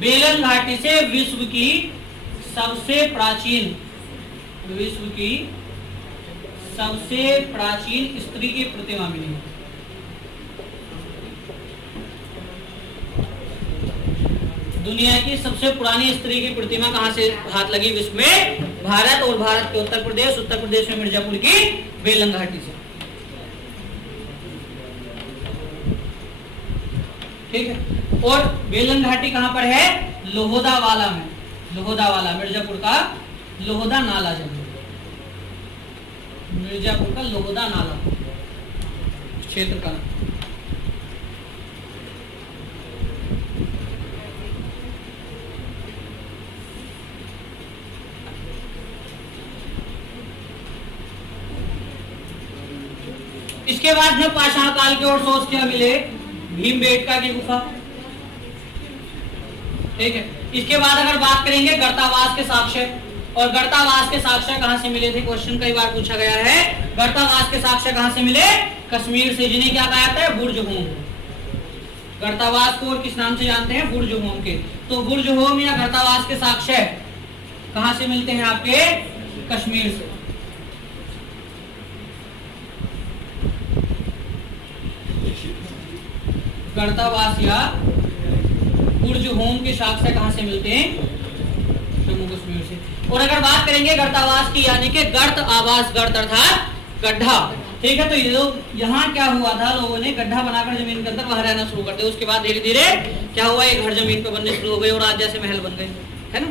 बेलन घाटी से विश्व की सबसे प्राचीन स्त्री की प्रतिमा मिली। दुनिया की सबसे पुरानी स्त्री की प्रतिमा कहां से हाथ लगी विश्व में? भारत, और भारत के उत्तर प्रदेश में मिर्जापुर की बेलन घाटी से। ठीक है। और बेलन घाटी कहां पर है? लोहोदावाला में। लोहोदावाला मिर्जापुर का लोहोदा नाला, मिर्जापुर का लोहोदा नाला क्षेत्र का। इसके बाद में पाषाण काल के और सोच क्या मिले? भीमबेटका की गुफा। ठीक है। इसके बाद अगर बात करेंगे गर्तावास के साक्ष्य, और गर्तावास के साक्ष्य कहां से मिले थे? क्वेश्चन कई बार पूछा गया है। गर्तावास के साक्ष्य कहां से मिले? कश्मीर से, जिन्हें क्या कहा जाता है? बुर्ज होम। गर्तावास को और किस नाम से जानते हैं? बुर्ज होम के। तो बुर्ज होम या गर्तावास के साक्ष्य कहां से मिलते हैं? आपके कश्मीर से। गर्तावास या बुर्ज होम के साक्ष्य कहां से मिलते हैं? जम्मू कश्मीर से। और अगर बात करेंगे गर्तावास की, यानी कि गर्त आवास, गर्त अर्थात गड्ढा। ठीक है। तो ये लोग यहाँ क्या हुआ था, लोगों ने गड्ढा बनाकर जमीन के अंदर वहां रहना शुरू कर दिया। उसके बाद धीरे धीरे क्या हुआ, एक घर जमीन पे बनने शुरू हो गए और आज जैसे महल बन गए, है ना।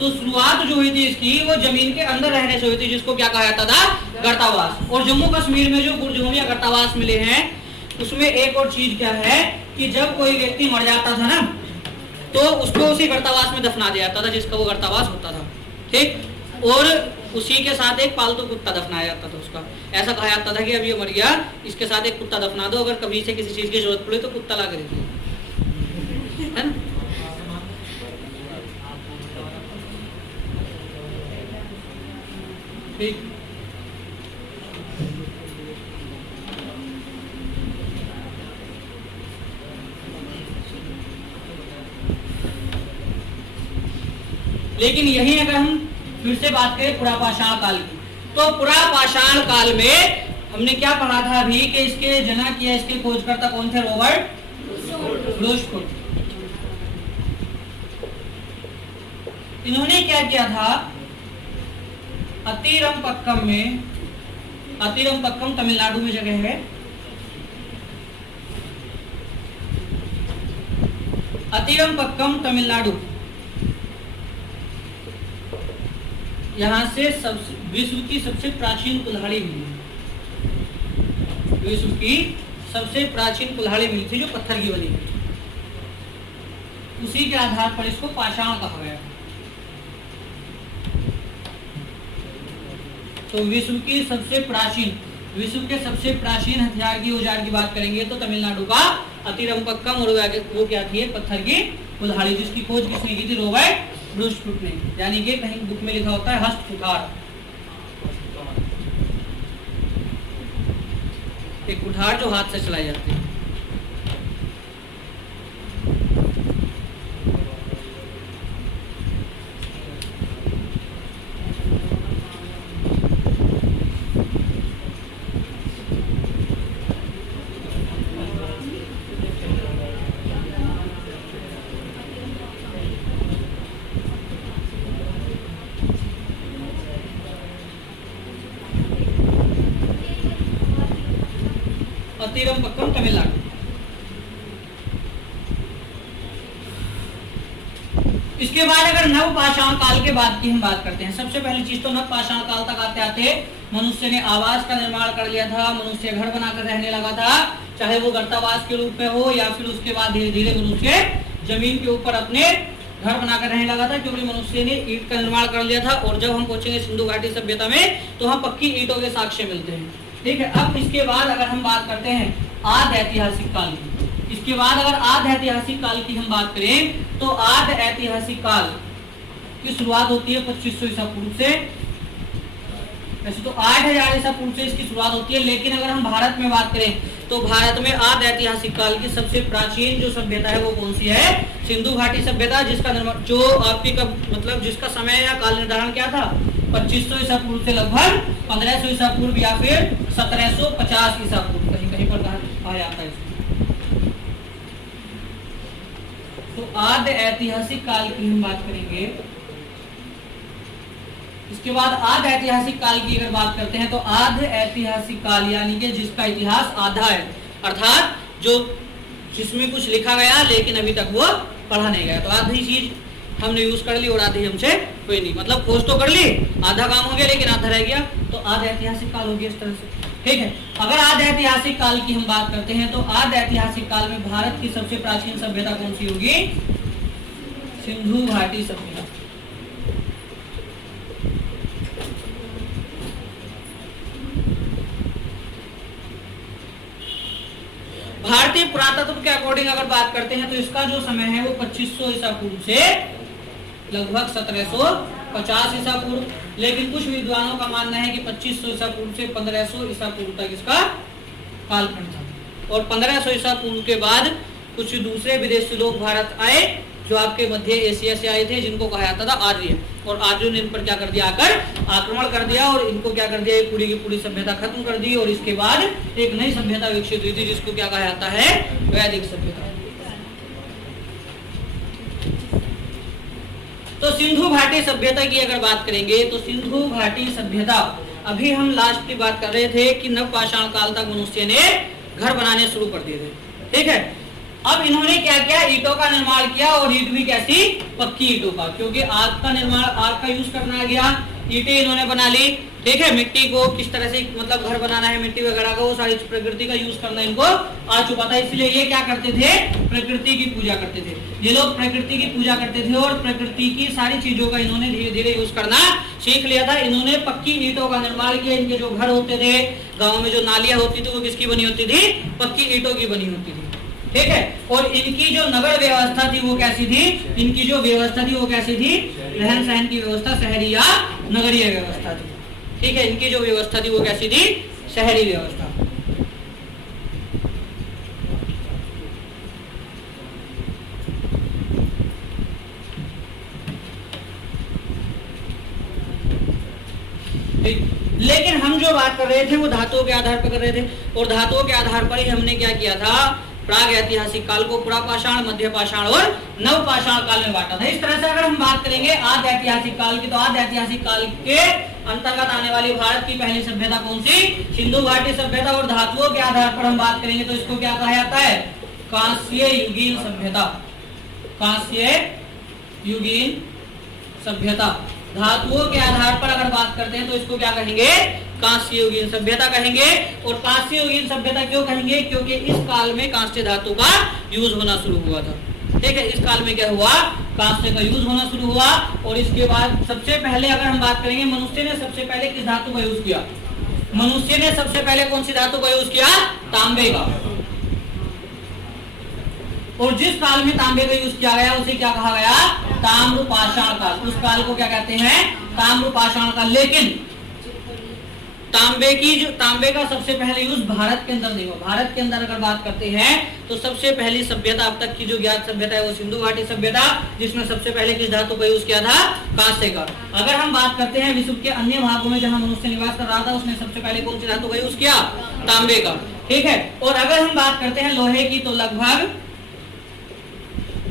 तो शुरुआत जो हुई थी इसकी, वो जमीन के अंदर रहने से हुई थी, जिसको क्या कहा जाता था? गर्तावास। और जम्मू कश्मीर में जो बुर्ज होम या गर्तावास मिले हैं, उसमें एक और चीज क्या है कि जब कोई व्यक्ति मर जाता था ना, तो उसको उसी गर्तावास में दफना दिया जाता था जिसका वो गर्तावास होता था। ठीक। और उसी के साथ एक पालतू कुत्ता दफनाया जाता था उसका। ऐसा कहा जाता था कि अब ये मर गया, इसके साथ एक कुत्ता दफना दो, अगर कभी से किसी चीज की जरूरत पड़े तो कुत्ता ला कर दीजिए, है ना। ठीक। लेकिन यही अगर हम फिर से बात करें पुरापाषाण काल की, तो पुरापाषाण काल में हमने क्या पढ़ा था अभी कि इसके जनक या इसके खोजकर्ता कौन थे? Robert Bruce Foote. इन्होंने क्या किया था? अतिरमपक्कम में, अतिरमपक्कम तमिलनाडु में जगह है, अतिरमपक्कम तमिलनाडु, यहां से विश्व की सबसे प्राचीन कुल्हाड़ी मिली। विश्व की सबसे प्राचीन कुल्हाड़ी मिली थी जो पत्थर की बनी थी। उसी के आधार पर इसको पाषाण कहा गया। तो विश्व के सबसे प्राचीन हथियार की औजार की बात करेंगे तो तमिलनाडु का अतिरमपक्कम, और वो क्या थी? पत्थर की कुल्हाड़ी, जिसकी खोज किसने की थी? रॉबर्ट ब्रूसफुट ने। यानी कि कहीं बुक में लिखा होता है हस्त कुठार। एक कुठार जो हाथ से चलाई जाती है। अतिरमपक्कम तमिलनाडु। इसके बाद अगर नव पाषाण काल के बाद की हम बात करते हैं, सबसे पहली चीज तो नव पाषाण काल तक आते आते मनुष्य ने आवास का निर्माण कर लिया था, मनुष्य घर बनाकर रहने लगा था, चाहे वो गर्तावास के रूप में हो या फिर उसके बाद धीरे धीरे मनुष्य जमीन के ऊपर अपने घर बनाकर रहने लगा था, क्योंकि मनुष्य ने ईंट का निर्माण कर लिया था। और जब हम पहुंचेंगे सिंधु घाटी सभ्यता में तो हम पक्की ईंटों के साक्ष्य मिलते हैं। ठीक है। अब इसके बाद अगर हम बात करते हैं आद्य ऐतिहासिक काल की, इसके बाद अगर आद्य ऐतिहासिक काल की हम बात करें तो आद्य ऐतिहासिक काल की शुरुआत होती है 2500 ईसा पूर्व से। वैसे तो 8000 ईसा पूर्व से इसकी शुरुआत होती है, लेकिन अगर हम भारत में बात करें तो भारत में आदि ऐतिहासिक काल की सबसे प्राचीन जो सभ्यता है वो कौन सी है? सिंधु घाटी सभ्यता, जिसका निर्माण जो आपकी कब मतलब जिसका समय या काल निर्धारण क्या था? 2500 ईसा पूर्व से लगभग 1500 ईसा पूर्व या फिर 1750 ईसा पूर्व, कहीं कहीं पर कहा जाता है। तो आदि ऐतिहासिक काल की हम बात करेंगे। इसके बाद आदि ऐतिहासिक काल की अगर बात करते हैं तो आदि ऐतिहासिक काल यानी कि जिसका इतिहास आधा है, अर्थात जो जिसमें कुछ लिखा गया लेकिन अभी तक वो पढ़ा नहीं गया। तो आधी चीज हमने यूज कर ली और आधी हमसे हुई नहीं, मतलब खोज तो कर ली, आधा काम हो गया लेकिन आधा रह गया, तो आदि ऐतिहासिक काल हो गया इस तरह से। ठीक है, अगर आदि ऐतिहासिक काल की हम बात करते हैं तो आदि ऐतिहासिक काल में भारत की सबसे प्राचीन सभ्यता कौन सी होगी? सिंधु घाटी सभ्यता। भारतीय पुरातत्व के अकॉर्डिंग अगर बात करते हैं तो इसका जो समय है वो 2500 ईसा पूर्व से लगभग 1750 ईसा पूर्व, लेकिन कुछ विद्वानों का मानना है कि 2500 ईसा पूर्व से 1500 ईसा पूर्व तक इसका कालखंड था। और 1500 ईसा पूर्व के बाद कुछ दूसरे विदेशी लोग भारत आए जो आपके मध्य एशिया से आए थे, जिनको कहा जाता था आर्य, और आर्यों ने इन पर क्या कर दिया? आकर आक्रमण कर दिया और इनको क्या कर दिया? पूरी की पूरी सभ्यता खत्म कर दी और इसके बाद एक नई सभ्यता विकसित हुई थी जिसको क्या कहा जाता है? वैदिक सभ्यता। तो सिंधु घाटी सभ्यता की अगर बात करेंगे तो सिंधु घाटी सभ्यता, अभी हम लास्ट की बात कर रहे थे कि नवपाषाण काल तक मनुष्य ने घर बनाने शुरू कर दिए थे। ठीक है, अब इन्होंने क्या किया? ईंटों का निर्माण किया, और ईंट भी कैसी? पक्की ईंटों का, क्योंकि आग का निर्माण, आग का यूज करना आ गया, ईंटें इन्होंने बना ली। ठीक है, मिट्टी को किस तरह से मतलब घर बनाना है, मिट्टी वगैरह का, वो सारी प्रकृति का यूज करना इनको आ चुका था, इसलिए ये क्या करते थे? प्रकृति की पूजा करते थे। ये लोग प्रकृति की पूजा करते थे और प्रकृति की सारी चीजों का इन्होंने धीरे धीरे यूज करना सीख लिया था। इन्होंने पक्की ईंटों का निर्माण किया। इनके जो घर होते थे, गाँव में जो नालियां होती थी, वो किसकी बनी होती थी? पक्की ईंटों की बनी होती थी। ठीक है, और इनकी जो नगर व्यवस्था थी वो कैसी थी? इनकी जो व्यवस्था थी वो कैसी थी? रहन सहन की व्यवस्था शहरी या नगरीय व्यवस्था थी। ठीक है, इनकी जो व्यवस्था थी वो कैसी थी? शहरी व्यवस्था। लेकिन हम जो बात कर रहे थे वो धातुओं के आधार पर कर रहे थे, और धातुओं के आधार पर ही हमने क्या किया था? प्राग ऐतिहासिक काल को पुरापाषाण, मध्य पाषाण और नवपाषाण काल में बांटा था। इस तरह से अगर हम बात करेंगे आदि ऐतिहासिक काल की, तो आदि ऐतिहासिक काल के अंतर्गत आने वाली भारत की पहली सभ्यता कौन सी? सिंधु घाटी सभ्यता। और धातुओं के आधार पर हम बात करेंगे तो इसको क्या कहा जाता है? कांस्य युगीन सभ्यता। कांस्य युगीन सभ्यता। धातुओं के आधार पर अगर बात करते हैं तो इसको क्या कहेंगे? कांस्य युगीन सभ्यता कहेंगे। और कांस्य युगीन सभ्यता क्यों कहेंगे? क्योंकि इस काल में कांस्य धातु का यूज होना शुरू हुआ था। ठीक है, इस काल में क्या हुआ? कांस्य का यूज होना शुरू हुआ। और इसके बाद सबसे पहले अगर हम बात करेंगे, मनुष्य ने सबसे पहले किस धातु का यूज किया? मनुष्य ने सबसे पहले कौन सी धातु का यूज किया? तांबे का। और जिस काल में तांबे का यूज किया गया उसे क्या कहा गया? ताम्रपाषाण काल। उस काल को क्या कहते हैं? ताम्रपाषाण काल। लेकिन तांबे का सबसे पहले यूज भारत के अंदर नहीं हुआ। भारत के अंदर अगर बात करते हैं तो सबसे पहली सभ्यता अब तक की जो ज्ञात सभ्यता है वो सिंधु घाटी सभ्यता, जिसमें सबसे पहले किस धातु का यूज किया था? कांस्य का। अगर हम बात करते हैं विश्व के अन्य भागों में जहां मनुष्य निवास कर रहा था, उसने सबसे पहले कौन सी धातु का यूज किया? तांबे का। ठीक है, और अगर हम बात करते हैं लोहे की, तो लगभग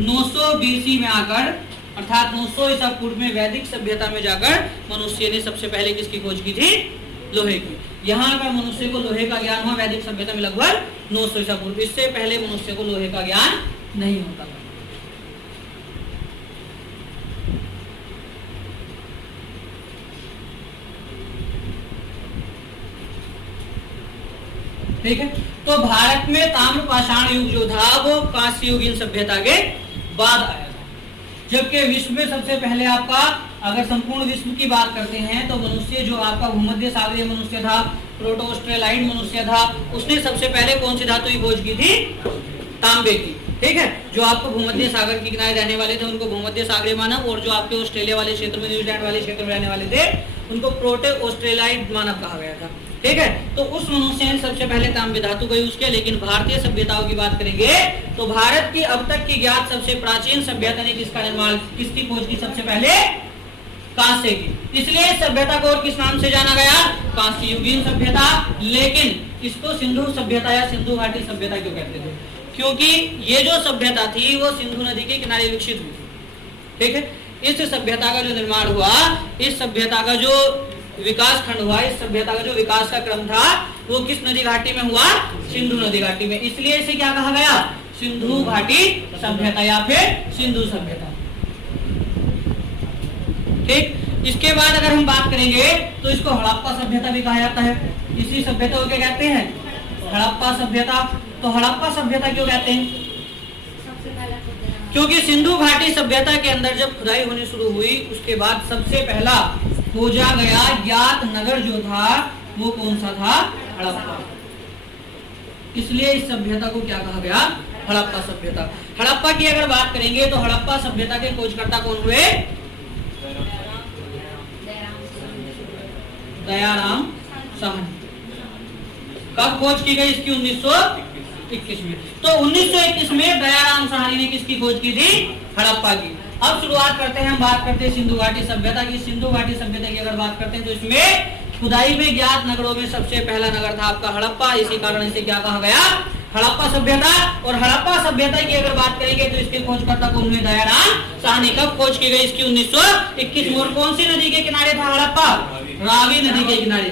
900 BC में आकर, अर्थात 900 ईसा पूर्व में वैदिक सभ्यता में जाकर मनुष्य ने सबसे पहले किसकी खोज की थी? लोहे की। यहाँ अगर मनुष्य को लोहे का ज्ञान हुआ वैदिक सभ्यता में लगभग 900 ईसा पूर्व। इससे पहले मनुष्य को लोहे का ज्ञान नहीं होता था। ठीक है, तो भारत में ताम्रपाषाण युग जो था वो कांस्य युगीन सभ्यता के बाद आया था। जबकि विश्व में सबसे पहले आपका, अगर संपूर्ण विश्व की बात करते हैं तो मनुष्य जो आपका भूमध्य सागरीय मनुष्य था, प्रोटोस्ट्रेलाइड मनुष्य था, उसने सबसे पहले कौन सी धातु की खोज की थी? तांबे की। ठीक है, जो आपको भूमध्य सागर के किनारे रहने वाले थे उनको भूमध्य सागरीय मानव, और जो आपके ऑस्ट्रेलिया वाले क्षेत्र में, न्यूजीलैंड वाले क्षेत्र में रहने वाले थे उनको प्रोटे ऑस्ट्रेलाइड मानव कहा गया था। ठीक है, तो उस मनुष्य ने सबसे पहले तांबे धातु का यूज किया। लेकिन भारतीय सभ्यताओं की बात करेंगे तो भारत की अब तक की ज्ञात सबसे प्राचीन सभ्यता ने किसका निर्माण, किसकी खोज की सबसे पहले, कांस्य की। इसलिए सभ्यता को और किस नाम से जाना गया, कांस्य युगीन सभ्यता। लेकिन इसको सिंधु सभ्यता या सिंधु घाटी सभ्यता क्यों कहते थे, क्योंकि ये जो सभ्यता थी वो सिंधु नदी के किनारे विकसित हुई थी। ठीक है, इस सभ्यता का जो निर्माण हुआ, इस सभ्यता का जो विकास खंड हुआ, इस सभ्यता का जो विकास का क्रम था वो किस नदी घाटी में हुआ, सिंधु नदी घाटी में। इसलिए इसे क्या कहा गया, सिंधु घाटी सभ्यता या फिर सिंधु सभ्यता। ठीक, इसके बाद अगर हम बात करेंगे तो इसको हड़प्पा सभ्यता भी कहा जाता है। इसी सभ्यता को क्या कहते हैं, हड़प्पा सभ्यता। तो हड़प्पा सभ्यता क्यों कहते हैं, क्योंकि सिंधु घाटी सभ्यता के अंदर जब खुदाई होनी शुरू हुई उसके बाद सबसे पहला खोजा गया ज्ञात नगर जो था वो कौन सा था, हड़प्पा। इसलिए इस सभ्यता को क्या कहा गया, हड़प्पा सभ्यता। हड़प्पा की अगर बात करेंगे तो हड़प्पा सभ्यता के खोजकर्ता कौन हुए, दयाराम साहनी। कब खोज की गई इसकी, 1921 में। तो 1921 में दयाराम साहनी ने किसकी खोज की थी, हड़प्पा की। अब शुरुआत करते हैं, हम बात करते हैं सिंधु घाटी सभ्यता की। सिंधु घाटी सभ्यता की अगर बात करते हैं तो इसमें खुदाई में ज्ञात नगरों में सबसे पहला नगर था आपका हड़प्पा। इसी कारण इसे क्या कहा गया, हड़प्पा सभ्यता। और हड़प्पा सभ्यता की अगर बात करेंगे तो इसके खोजकर्ता कौन हुए, दयाराम साहनी। कब खोज की गई इसकी, 1921 में। और कौन सी नदी के किनारे था हड़प्पा, रावी नदी के किनारे।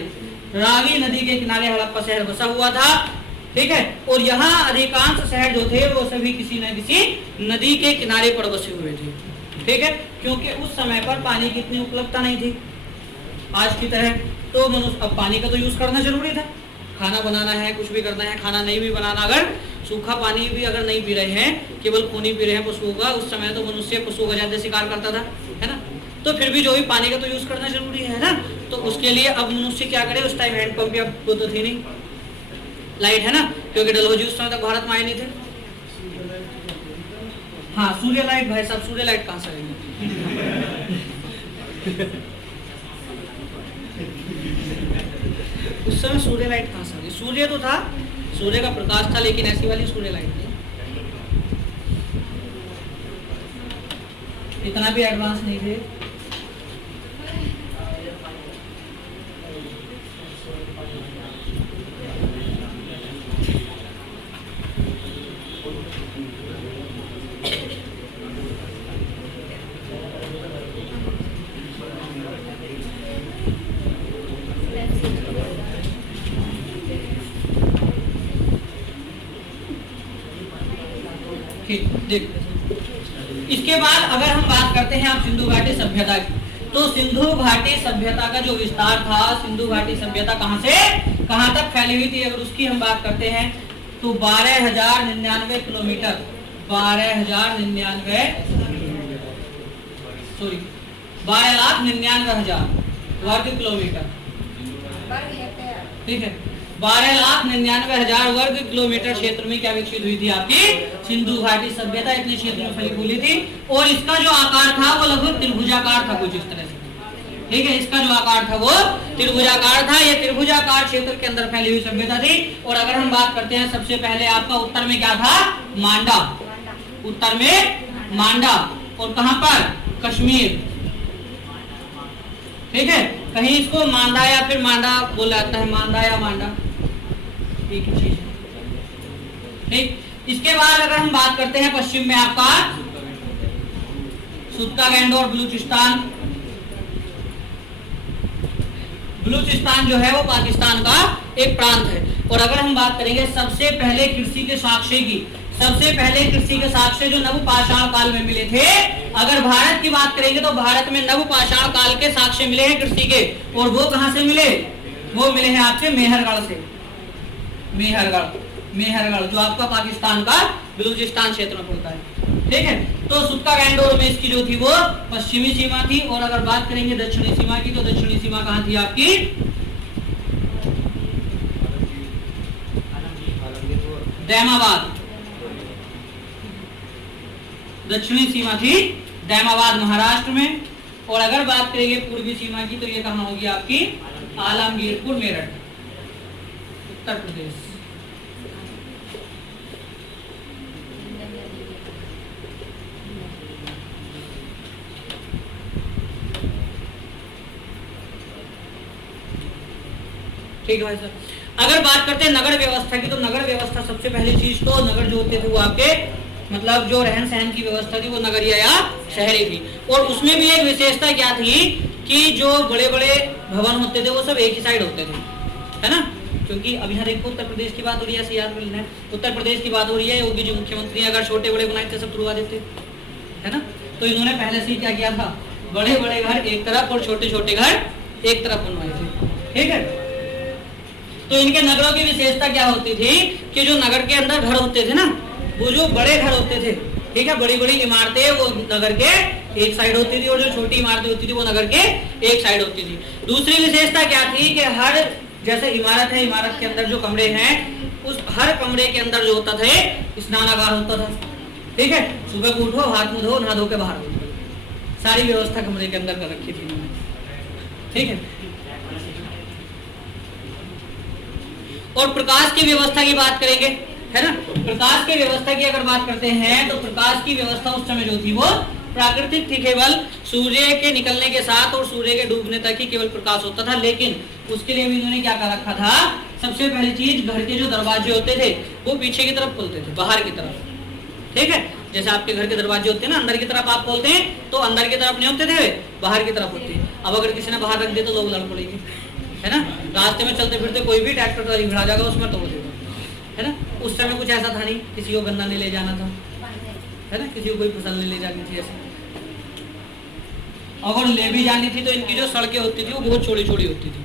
रावी नदी के किनारे हड़प्पा शहर बसा हुआ था। ठीक है, और यहाँ अधिकांश शहर जो थे वो सभी किसी न किसी नदी के किनारे पर बसे हुए थे। ठीक है, क्योंकि उस समय पर पानी की इतनी उपलब्धता नहीं थी आज की तरह। तो मनुष्य, अब पानी का तो यूज करना जरूरी था, खाना बनाना है, कुछ भी करना है, खाना नहीं भी बनाना, अगर सूखा पानी भी अगर नहीं पी रहे हैं, केवल खून ही पी रहे हैं पशुओं का, उस समय तो मनुष्य पशुओं का ज्यादा शिकार करता था, है ना। तो फिर भी जो भी पानी का तो यूज करना जरूरी है ना। तो उसके लिए अब मनुष्य क्या करे, उस टाइम हैंडपंप या वो तो थी नहीं, लाइट है ना, क्योंकि डलहौजी उस समय तक भारत में आए नहीं थे। हाँ, सूर्य लाइट, भाई साहब सूर्य लाइट कहाँ से आएगी उस समय सूर्य लाइट कहाँ से आ गई, सूर्य तो था, सूर्य का प्रकाश था, लेकिन ऐसी वाली सूर्य लाइट थी, इतना भी एडवांस नहीं थे। देख, इसके बाद अगर हम बात करते हैं आप सिंधु घाटी सभ्यता की, तो सिंधु घाटी सभ्यता का जो विस्तार था, सिंधु घाटी सभ्यता कहां से कहां तक फैली हुई थी, अगर उसकी हम बात करते हैं तो 12,099 किलोमीटर, 12,99,000 वर्ग किलोमीटर। ठीक है, 12,99,000 वर्ग किलोमीटर क्षेत्र में क्या विकसित हुई थी आपकी सिंधु घाटी सभ्यता। इतने क्षेत्र में फैली फूली थी और इसका जो आकार था वो लगभग त्रिभुजाकार था कुछ इस तरह से। ठीक है, इसका जो आकार था वो त्रिभुजाकार था। ये त्रिभुजाकार क्षेत्र के अंदर फैली हुई सभ्यता थी। और अगर हम बात करते हैं सबसे पहले आपका उत्तर में क्या था, मांडा, उत्तर में मांडा, और कहां पर, कश्मीर। ठीक है, कहीं इसको मांडा या फिर मांडा बोला जाता है, मांडा या मांडा एक ही चीज। ठीक, इसके बाद अगर हम बात करते हैं पश्चिम में आपका सुत्तागैंड और बलूचिस्तान। बलूचिस्तान जो है वो पाकिस्तान का एक प्रांत है। और अगर हम बात करेंगे सबसे पहले कृषि के साक्ष्य की, सबसे पहले कृषि के साक्ष्य जो नवपाषाण काल में मिले थे, अगर भारत की बात करेंगे तो भारत में नवपाषाण काल के साक्ष्य मिले हैं कृषि के। और वो कहां से मिले, वो मिले हैं आपके मेहरगढ़ से। मेहरगढ़ जो आपका पाकिस्तान का बलूचिस्तान क्षेत्र में पड़ता है। ठीक है, तो सुत्तागैंडोर में इसकी जो थी वो पश्चिमी सीमा थी। और अगर बात करेंगे दक्षिणी सीमा की, तो दक्षिणी सीमा कहां थी आपकी, दैमाबाद। दक्षिणी सीमा थी दैमाबाद महाराष्ट्र में। और अगर बात करेंगे पूर्वी सीमा की तो ये कहाँ होगी आपकी आलमगीरपुर मेरठ उत्तर प्रदेश। ठीक है भाई सर। अगर बात करते हैं नगर व्यवस्था की तो नगर व्यवस्था सबसे पहली चीज तो नगर जो होते थे वो आपके मतलब जो रहन सहन की व्यवस्था थी वो नगरीय या शहरी थी। और उसमें भी एक विशेषता क्या थी कि जो बड़े बड़े भवन होते थे वो सब एक ही साइड होते थे, है ना। क्योंकि अब यहाँ देखो उत्तर प्रदेश की बात हो रही है, याद मिलना है उत्तर प्रदेश की बात हो रही है। योगी जो मुख्यमंत्री अगर छोटे बड़े बनाए थे सब तुड़वा देते, है ना। तो इन्होंने पहले से ही क्या किया था, बड़े बड़े घर एक तरफ और छोटे छोटे घर एक तरफ बनवाए थे, ठीक है। तो इनके नगरों की विशेषता क्या होती थी कि जो नगर के अंदर घर होते थे ना वो जो बड़े घर होते थे, ठीक है, बड़ी बड़ी इमारतें वो नगर के एक साइड होती थी और जो छोटी इमारतें होती थी वो नगर के एक साइड होती थी। दूसरी विशेषता क्या थी कि हर जैसे इमारत है, इमारत के अंदर जो कमरे हैं उस हर कमरे के अंदर जो होता था स्नानागार होता था, ठीक है। सुबह को उठो, हाथ मुंह धो, नहा धो के बाहर हो, सारी व्यवस्था कमरे के अंदर कर रखी थी, ठीक है। और प्रकाश की व्यवस्था की बात करेंगे, है ना। प्रकाश की व्यवस्था की अगर बात करते हैं तो प्रकाश की व्यवस्था उस समय जो थी वो प्राकृतिक थी, केवल सूर्य के निकलने के साथ और सूर्य के डूबने तक ही केवल प्रकाश होता था। लेकिन उसके लिए भी इन्होंने क्या कर रखा था, सबसे पहली चीज घर के जो दरवाजे होते थे वो पीछे की तरफ खुलते थे, बाहर की तरफ, ठीक है। जैसे आपके घर के दरवाजे होते हैं ना अंदर की तरफ आप खोलते हैं तो अंदर की तरफ नहीं होते थे, बाहर की तरफ होते हैं। अब अगर किसी ने बाहर रख दिया तो लोग लड़ पड़ेंगे, है ना। रास्ते में चलते फिरते कोई भी ट्रैक्टर ट्राली भिड़ा जाएगा उसमें तोड़ देगा, है ना। उस समय कुछ ऐसा था नहीं, किसी को गन्ना नहीं ले जाना था, है ना, किसी को कोई फसल नहीं ले जानी थी ऐसे। अगर ले भी जानी थी तो इनकी जो सड़कें होती थी वो बहुत छोटी छोटी होती थी,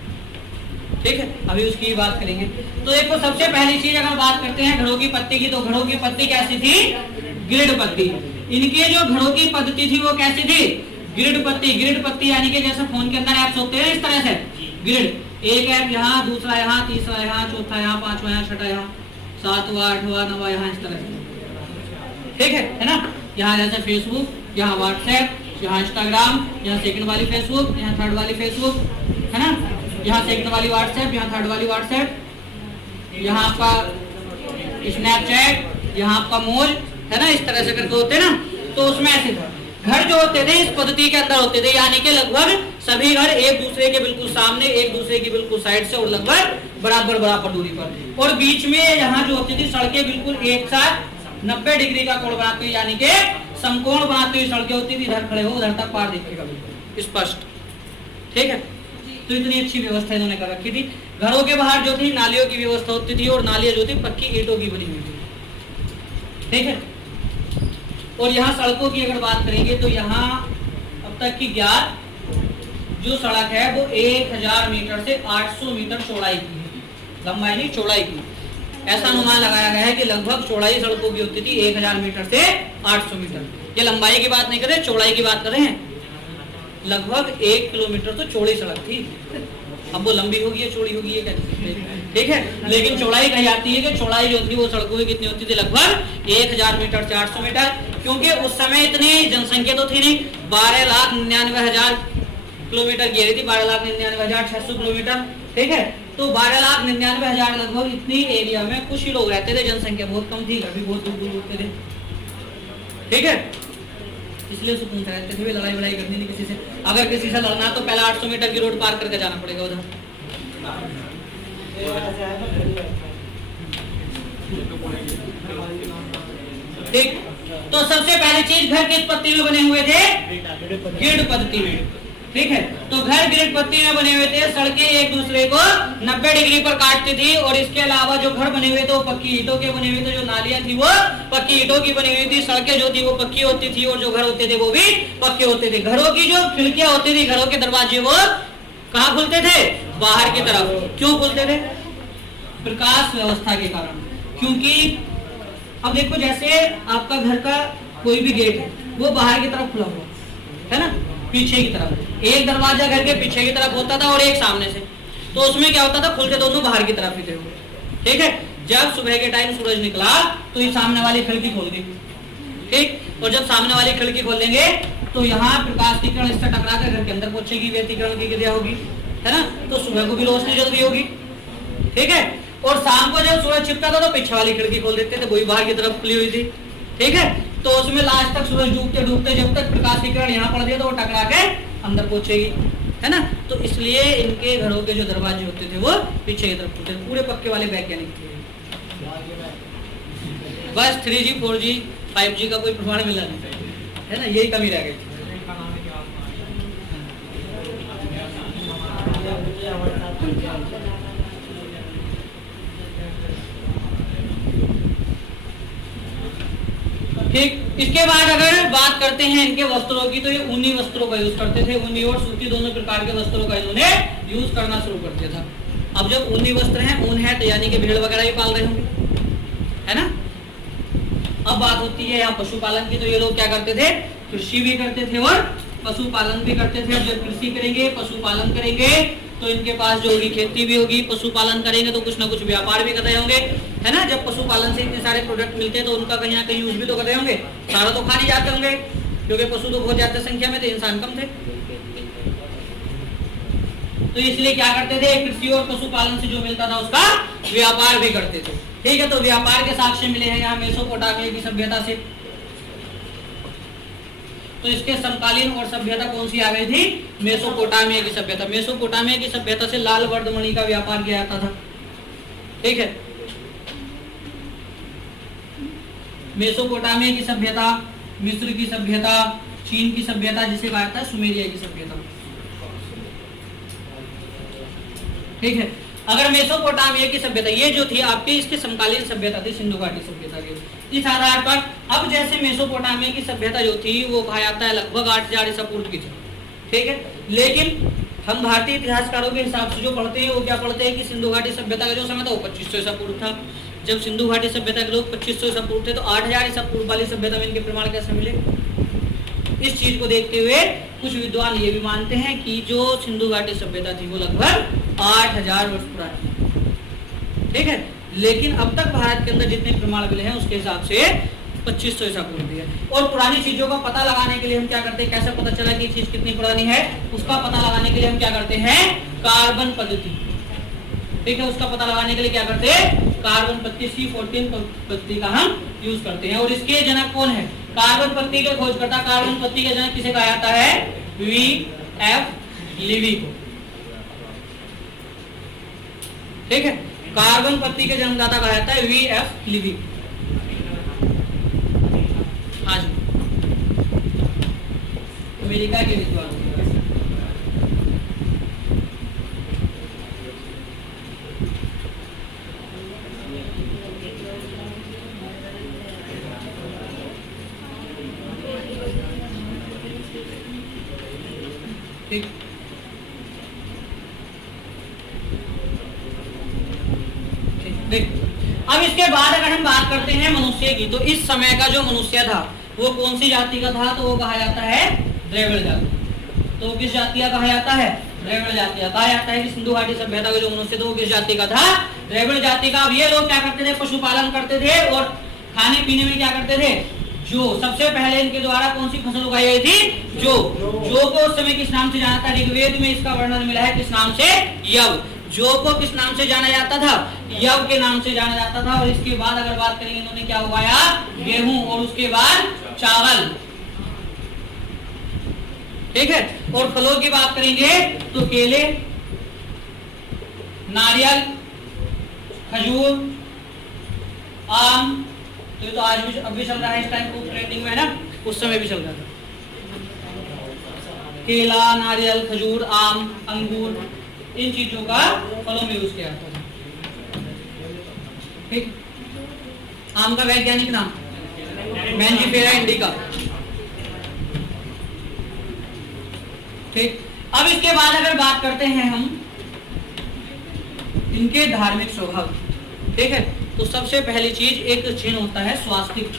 ठीक है। अभी उसकी बात करेंगे। तो देखो सबसे पहली चीज अगर बात करते हैं घरों की पत्ती की तो घरों की पत्ती कैसी थी, ग्रिड पत्ती। इनके जो घरों की पद्धति थी वो कैसी थी, ग्रिड पत्ती। ग्रिड पत्ती यानी कि जैसे फोन के अंदर ऐप्स होते हैं इस तरह से ग्रिड, एक ऐप यहाँ, दूसरा यहाँ, तीसरा यहाँ, चौथा यहाँ, पांचवा यहाँ, छठा यहाँ, सातवां, आठवां, नवा यहाँ, इस तरह से, ठीक है ना। यहाँ जैसे फेसबुक, यहाँ व्हाट्सएप, यहाँ इंस्टाग्राम, यहाँ सेकंड वाली फेसबुक, यहाँ थर्ड वाली फेसबुक, है ना। यहाँ सेकंड वाली व्हाट्सएप, यहाँ थर्ड वाली व्हाट्सएप, यहाँ आपका स्नैपचैट, यहाँ आपका मोज, है ना, इस तरह से करके होते ना। तो उसमें ऐसे था घर जो होते थे इस पद्धति के अंदर होते थे, यानी कि लगभग सभी घर एक दूसरे के बिल्कुल सामने, एक दूसरे की बिल्कुल साइड से और लगभग बराबर बराबर दूरी पर। और बीच में यहाँ जो होती थी सड़कें बिल्कुल एक साथ 90 डिग्री का कोण बनाती हुई, यानी कि समकोण बनाती हुई सड़कें होती थी। इधर खड़े हो उधर तक पार दिखेगा बिल्कुल स्पष्ट, ठीक है। तो इतनी अच्छी व्यवस्था इन्होंने कर रखी थी। घरों के बाहर जो थी नालियों की व्यवस्था होती थी और नालियां जो थी पक्की ईंटों की बनी हुई थी, ठीक है। और यहाँ सड़कों की अगर बात करेंगे तो यहाँ अब तक की ज्ञात जो सड़क है वो 1000 मीटर से 800 मीटर चौड़ाई की है, लंबाई नहीं चौड़ाई की। ऐसा अनुमान लगाया गया है कि लगभग चौड़ाई सड़कों की होती थी 1000 मीटर से 800 मीटर। ये लंबाई की बात नहीं कर रहे, चौड़ाई की बात कर रहे हैं। लगभग 1 किलोमीटर तो चौड़ी सड़क थी। अब वो लंबी होगी या चौड़ी होगी ये कह सकते हैं, ठीक है। लेकिन चौड़ाई कही जाती है कि चौड़ाई जो थी वो सड़कों की कितनी होती थी, लगभग 1000 मीटर से 800 मीटर। क्योंकि उस समय इतनी जनसंख्या तो थी नहीं, 12,99,000 किलोमीटर की थी, 12,99,600 किलोमीटर, ठीक है। तो 12,99,000 लगभग इतनी एरिया में कुछ ही लोग रहते थे, जनसंख्या बहुत कम थी, घर भी बहुत दूर दूर होते थे, ठीक है। इसलिए सुकून से रहते थे, लड़ाई वड़ाई करनी नहीं किसी से। अगर किसी से लड़ना तो पहले 800 मीटर की रोड पार करके जाना पड़ेगा उधर, ठीक। तो सबसे पहली चीज घर किस पत्ती में बने हुए थे, ग्रिड पद्धति में, ठीक है। तो घर ग्रिड पत्ती में बने हुए थे, सड़कें एक दूसरे को 90 डिग्री पर काटती थी। और इसके अलावा जो घर बने हुए थे वो पक्की ईंटों के बने हुए थे, जो नालियां थी वो पक्की ईंटों की बनी हुई थी, सड़कें जो थी वो पक्की होती थी और जो घर होते थे वो भी पक्के होते थे। घरों की जो खिड़कियां होती थी, घरों के दरवाजे वो कहाँ खुलते थे, बाहर की तरफ। क्यों खुलते थे, प्रकाश व्यवस्था के कारण। क्योंकि अब देखो जैसे आपका घर का कोई भी गेट है वो बाहर की तरफ खुला हुआ है ना, पीछे की तरफ। एक दरवाजा घर के पीछे की तरफ होता था और एक सामने से। तो उसमें क्या होता था, खुलते दोनों बाहर की तरफ ही थे, ठीक है। जब सुबह के टाइम सूरज निकला तो ये सामने वाली खिड़की खोल दी, ठीक। और जब सामने वाली खिड़की खोलेंगे तो यहाँ प्रकाश की किरण इससे टकरा कर घर के अंदर पहुंचेगी, व्यतिकरण की क्रिया होगी, है ना। तो सुबह को भी रोशनी जल्दी होगी, ठीक है। और शाम को जब सूरज छिपता था तो पीछे वाली खिड़की खोल देते थे, वही बाहर की तरफ खुली हुई थी, ठीक है। तो उसमें लास्ट तक सूरज डूबते डूबते जब तक प्रकाश की किरण यहाँ पड़ गई तो वो टकरा के अंदर पहुंचेगी, है ना। तो इसलिए इनके घरों के जो दरवाजे होते थे वो पीछे की तरफ होते थे, पूरे पक्के वाले वैज्ञानिक थे। बस 3G 4G 5G का कोई प्रमाण मिला नहीं, है ना, यही कमी रह गई थी। ठीक। इसके बाद अगर बात करते हैं इनके वस्त्रों की, तो ये ऊनी वस्त्रों का यूज करते थे। ऊनी और सूती दोनों प्रकार के वस्त्रों का इन्होंने यूज करना शुरू कर दिया था। अब जब ऊनी वस्त्र हैं, ऊन है तो यानी कि भेड़ वगैरह ही पाल रहे होंगे, है ना। अब बात होती है यहाँ पशुपालन की, तो ये लोग क्या करते थे, कृषि भी करते थे और पशुपालन भी करते थे। अब जब कृषि करेंगे, पशुपालन करेंगे तो इनके पास जो होगी खेती भी होगी, पशुपालन करेंगे तो कुछ ना कुछ व्यापार भी कर रहे होंगे, है ना। जब पशुपालन से इतने सारे प्रोडक्ट मिलते हैं तो उनका कहीं ना कहीं यूज भी तो कर रहे होंगे, सारा तो खा नहीं जाते होंगे क्योंकि पशु तो बहुत ज्यादा संख्या में थे, इंसान कम थे। तो इसलिए क्या करते थे, कृषि और पशुपालन से जो मिलता था उसका व्यापार भी करते थे, ठीक है। तो व्यापार के साक्ष्य मिले हैं यहाँ मेसोपोटामिया की सभ्यता से। तो इसके समकालीन और सभ्यता कौन सी आ गई थी, मेसोपोटामिया की सभ्यता। मेसोपोटामिया की सभ्यता से लाल वर्णमणि का व्यापार किया जाता था, ठीक है। मेसोपोटामिया की सभ्यता, मिस्र की सभ्यता, चीन की सभ्यता, जिसे कहा जाता है सुमेरिया की सभ्यता, ठीक है। अगर मेसोपोटामिया की सभ्यता ये जो थी आपकी, इसके समकालीन सभ्यता थी सिंधु घाटी सभ्यता की। इस आधार पर अब जैसे मेसोपोटामिया की सभ्यता जो थी वो कहा जाता है लगभग 8000 ईसा पूर्व की थी, ठीक है। लेकिन हम भारतीय इतिहासकारों के हिसाब से जो पढ़ते हैं वो क्या पढ़ते हैं कि सिंधु घाटी सभ्यता का जो समय था वो 2500 ईसा पूर्व था। जब सिंधु घाटी सभ्यता के लोग 2500 ईसा पूर्व थे तो 8000 ईसा पूर्व वाली सभ्यता में इनके प्रमाण कैसे मिले। इस चीज को देखते हुए कुछ विद्वान ये भी मानते हैं कि जो सिंधु घाटी सभ्यता थी वो लगभग 8000 वर्ष पुरानी, ठीक है। लेकिन अब तक भारत के अंदर जितने प्रमाण मिले हैं उसके हिसाब से 2500 ईसा पूर्व भी है। और पुरानी चीजों का पता लगाने के लिए हम क्या करते हैं, कैसे पता चला कि ये चीज कितनी पुरानी है, उसका पता लगाने के लिए हम क्या करते हैं, कार्बन पद्धति, ठीक है। उसका पता लगाने के लिए क्या करते हैं, कार्बन पद्धति C14 पद्धति का हम यूज करते हैं। और इसके जनक कौन है, कार्बन पद्धति के खोजकर्ता, कार्बन पद्धति का जनक किसे कहा जाता है, V.F. लीवी को, ठीक है। कार्बन पद्धति के जन्मदाता कहा जाता है V.F. लीवी। हाँ जी, अमेरिका के विद्वान, ठीक। देख, अब इसके बाद अगर हम बात करते हैं मनुष्य की, तो इस समय का जो मनुष्य था वो कौन सी जाति का था, तो वो कहा जाता है द्रविड़ जाति। तो किस जाति का कहा जाता है, द्रविड़ जाति का। कहा जाता है कि सिंधु घाटी सभ्यता का जो मनुष्य था वो किस जाति का था, द्रविड़ जाति का। अब ये लोग क्या करते थे, पशुपालन करते थे और खाने पीने में क्या करते थे, जो सबसे पहले इनके द्वारा कौन सी फसल उगाई गई थी, जो को उस समय किस नाम से जाना था, ऋग्वेद में इसका वर्णन मिला है किस नाम से, यव। जो को किस नाम से जाना जाता था, यव के नाम से जाना जाता था। और इसके बाद अगर बात करेंगे इन्होंने क्या उगाया, गेहूं, और उसके बाद चावल, ठीक है। और फलों की बात करेंगे तो केले, नारियल, खजूर, आम, तो ये तो आज भी अभी चल रहा है, इस टाइम खूब ट्रेंडिंग में है ना, उस समय भी चल रहा था। केला, नारियल, खजूर, आम, अंगूर, इन चीजों का फलों में यूज किया जाता था, ठीक। आम का वैज्ञानिक नाम मैंजीफेरा इंडिका, ठीक। अब इसके बाद अगर बात करते हैं हम इनके धार्मिक स्वभाव, ठीक है। तो सबसे पहली चीज एक चिन्ह होता है स्वास्तिक,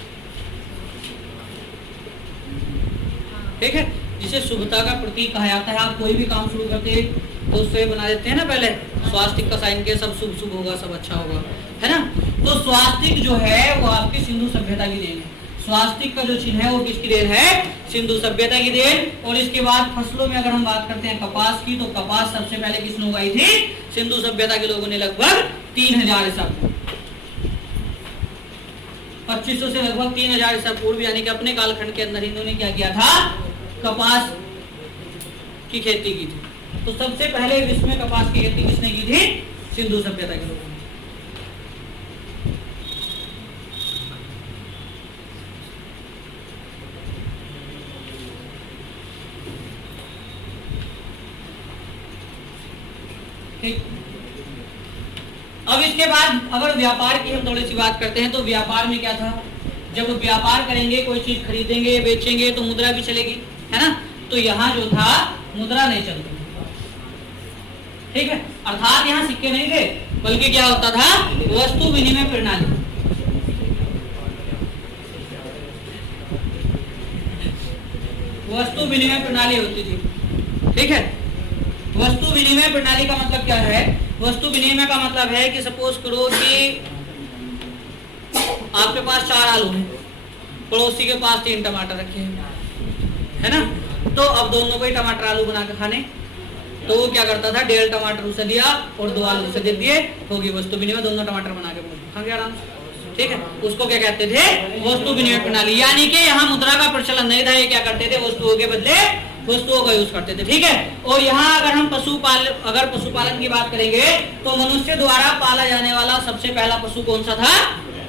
ठीक है, जिसे शुभता का प्रतीक कहा जाता है। आप कोई भी काम शुरू करते हैं तो उससे बना देते हैं ना पहले स्वास्तिक का साइन के, सब शुभ शुभ होगा, सब अच्छा होगा, है ना। तो स्वास्तिक जो है वो आपकी सिंधु सभ्यता की देन है। स्वास्तिक का जो चिन्ह है वो किसकी देन है? सिंधु सभ्यता की देन। और इसके बाद फसलों में अगर हम बात करते हैं कपास की, तो कपास सबसे पहले किसने उगाई थी? सिंधु सभ्यता के लोगों ने लगभग 3000 ईसा पूर्व, 2500 से लगभग 3000 ईसा पूर्व, यानी कि अपने कालखंड के अंदर इन्होंने क्या किया था? कपास की खेती की थी। तो सबसे पहले विश्व में कपास की खेती किसने की थी? सिंधु सभ्यता के लोगों ने। ठीक। अब इसके बाद अगर व्यापार की हम थोड़ी सी बात करते हैं, तो व्यापार में क्या था? जब व्यापार करेंगे, कोई चीज खरीदेंगे बेचेंगे, तो मुद्रा भी चलेगी, है ना? तो यहाँ जो था मुद्रा नहीं चलती, ठीक है। अर्थात यहाँ सिक्के नहीं थे, बल्कि क्या होता था? वस्तु विनिमय प्रणाली। वस्तु विनिमय प्रणाली होती थी, ठीक है। वस्तु विनिमय प्रणाली का मतलब क्या है? वस्तु विनिमय का मतलब है कि सपोज करो कि आपके पास 4 आलू हैं, पड़ोसी के पास 3 टमाटर रखे हैं, है ना? तो अब दोनों को ही टमाटर आलू बना के खाने, तो वो क्या करता था? 1.5 टमाटर उसे दिया और 2 आलू उसे दे दिए, होगी वस्तु विनिमय, दोनों टमाटर बना के खा गया आराम से, ठीक है। उसको क्या कहते थे? वस्तु विनिमय प्रणाली। यानी कि यहाँ मुद्रा का प्रचलन नहीं था, ये क्या करते थे? वस्तुओं के बदले वस्तुओं का यूज करते थे, ठीक है। और यहाँ अगर हम पशुपालन की बात करेंगे, तो मनुष्य द्वारा पाला जाने वाला सबसे पहला पशु कौन सा था?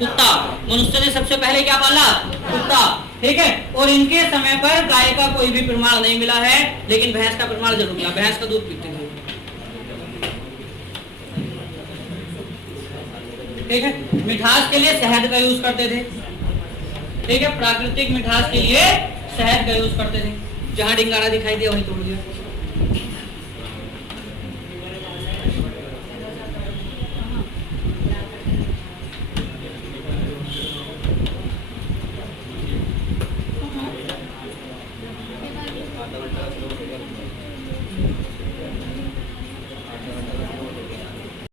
कुत्ता। मनुष्य ने सबसे पहले क्या पाला? कुत्ता, ठीक है। और इनके समय पर गाय का कोई भी प्रमाण नहीं मिला है, लेकिन भैंस का प्रमाण जरूर मिला। भैंस का दूध पीते थे, ठीक है। मिठास के लिए शहद का यूज करते थे, ठीक है। प्राकृतिक मिठास के लिए शहद का यूज करते थे। जहां डिंगारा दिखाई दिया वहीं तोड़ दिया।